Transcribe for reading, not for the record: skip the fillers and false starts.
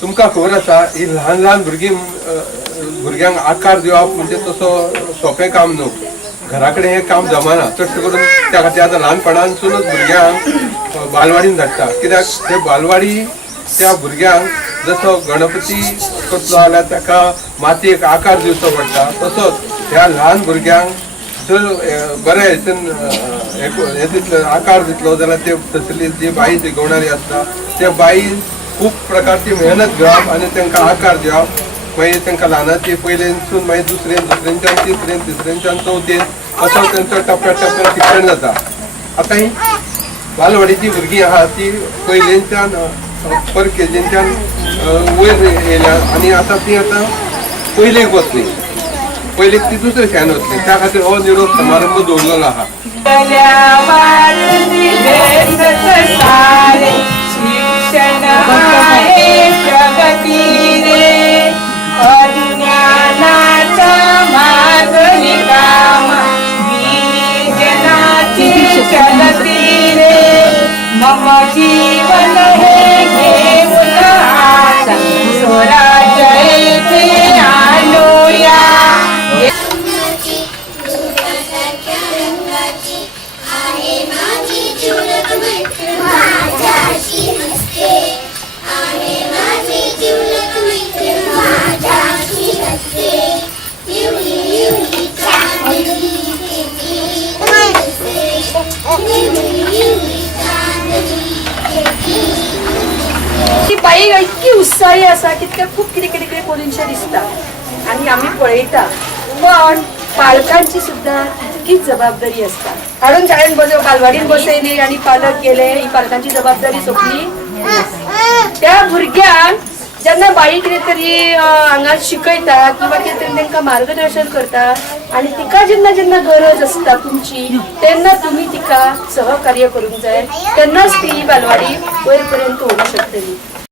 तुमकां खबर आसा ही ल्हान ल्हान भुरग्यांक आकार दिवप म्हणजे तसो सोपें काम न्हू. घरा कडेन हें काम जमना. चडशें करून त्या खातीर आतां ल्हानपणानसूनच भुरग्यांक बालवाडीन धाडटा. कित्याक ते बालवाडी त्या भुरग्यांक जसो गणपती करतलो जाल्यार ताका मातयेक आकार दिवचो पडटा, तसोच ह्या ल्हान भुरग्यांक जर बऱ्या हेतून आकार दितलो जाल्यार ते थंयसरली जी बाई शिकवणारी आसता त्या बाईन खूब प्रकारची मेहनत घेवप आनी तांकां आकार दिवप. मागीर तांकां ल्हानाची पयलेनसून मागीर दुसऱ्यांच्यान तिसऱ्यांच्यान चवथीन असो तांचो टप्प्या शिक्षण जाता. आतां ही बालवाडीची भुरगीं आहा ती पयलेच्यान पर केजीच्यान वयर येयल्या आनी आतां ती आतां पयलेक वतली. पयलीक ती दुसरे शाळेन वतली. त्या खातीर हो निरोप समारंभ दवरलेलो आहा. मम जीवन हे घेऊन आशा स्वराज्य आणूया. ती बाई इतकी उत्साही आसा की तिका खूप कितें कितें कितें करूनशें दिसता आनी आमी पळयता. पण पालकांची सुद्दां तितकीच जबाबदारी आसता. हाडून शाळेन बालवाडीन बसयली आनी पालक गेले, ही पालकांची जबाबदारी सोपली. त्या भुरग्यांक जेन्ना बाई कितें तरी हांगा शिकयता किंवा कितें तरी तांकां मार्गदर्शन करता आनी तिका जेन्ना जेन्ना गरज आसता तुमची तेन्ना तुमी तिका सहकार्य करूंक जाय. तेन्नाच ती बालवाडी वयर पर्यंत व्हरूंक शकतली.